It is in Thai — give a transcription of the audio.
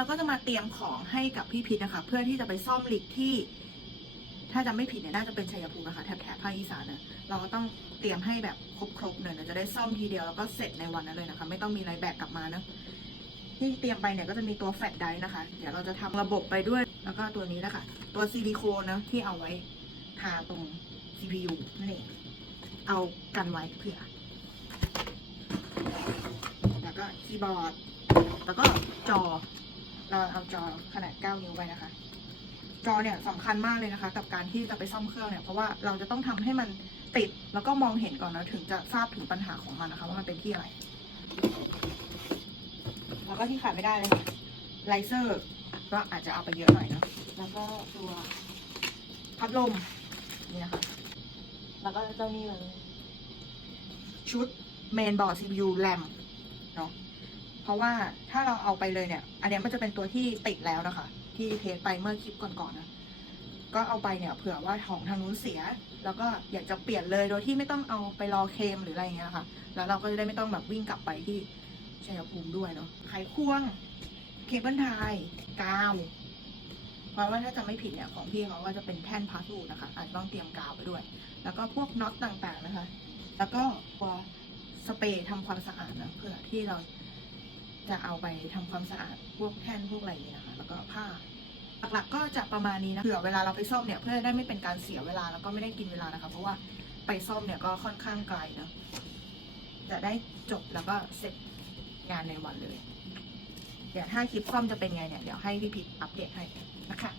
เราก็จะมาเตรียมของให้กับพี่พิษนะคะ เพื่อที่จะไปซ่อมหลีกที่ ถ้าจำไม่ผิดเนี่ยน่าจะเป็นชัยภูมินะคะแถบแถบภาคอีสานนะเราก็ต้องเตรียมให้แบบครบๆเลยเราจะได้ซ่อมทีเดียวแล้วก็เสร็จในวันนั้นเลยนะคะ ไม่ต้องมีอะไรแบกกลับมานะที่เตรียมไปเนี่ยก็จะมีตัวแฟลชไดร์นะคะ เดี๋ยวเราจะทำระบบไปด้วย แล้วก็ตัวนี้นะคะตัวซิลิโคนนะที่เอาไว้ทาตรง CPU นั่นเองเอากันไว้เผื่อ แล้วก็คีย์บอร์ด แล้วก็จอ เราเอาจอขนาด 9 นิ้วไปนะคะ จอเนี่ยสำคัญมากเลยนะคะ กับการที่จะไปซ่อมเครื่องเนี่ย เพราะว่าเราจะต้องทำให้มันติดแล้วก็มองเห็นก่อนนะถึงจะทราบถึงปัญหาของมันนะคะ ว่ามันเป็นที่อะไร แล้วก็ที่ขาดไม่ได้เลยค่ะไลเซอร์ก็อาจจะเอาไปเยอะหน่อยนะแล้วก็ตัวพัดลมนี่นะคะ แล้วก็เจ้านี่เลยชุดเมนบอร์ด CPU RAM เนาะเพ ราะว่าถ้าเราเอาไปเลยเนี่ย อันนี้มันจะเป็นตัวที่ติดแล้วนะคะ ที่เทสไปเมื่อคลิปก่อนๆนะก็เอาไปเนี่ยเผื่อว่าของทางนู้นเสีย แล้วก็อยากจะเปลี่ยนเลยโดยที่ไม่ต้องเอาไปรอเคลมหรืออะไรเงี้ยค่ะ แล้วเราก็จะได้ไม่ต้องแบบวิ่งกลับไปที่ชัยภูมิด้วยเนาะไขควงเคเบิลไทยกาวเพราะว่าถ้าจะไม่ผิดเนี่ยของพี่เขาก็จะเป็นแท่นพาสูนะคะ อาจจะต้องเตรียมกาวไปด้วย แล้วก็พวกน็อตต่างๆนะคะ แล้วก็ตัวสเปรย์ทำความสะอาดนะเพื่อที่เรา จะเอาไปทำความสะอาดพวกแท่นพวกอะไรนี่นะคะ แล้วก็ผ้าหลักๆก็จะประมาณนี้นะเผื่อเวลาเราไปซ่อมเนี่ยเพื่อได้ไม่เป็นการเสียเวลาแล้วก็ไม่ได้กินเวลานะคะ เพราะว่าไปซ่อมเนี่ยก็ค่อนข้างไกลนะจะได้จบแล้วก็เสร็จงานในวันเลย เดี๋ยวถ้าคลิปซ่อมจะเป็นไงเนี่ยเดี๋ยวให้พี่พิษอัปเดตให้นะคะ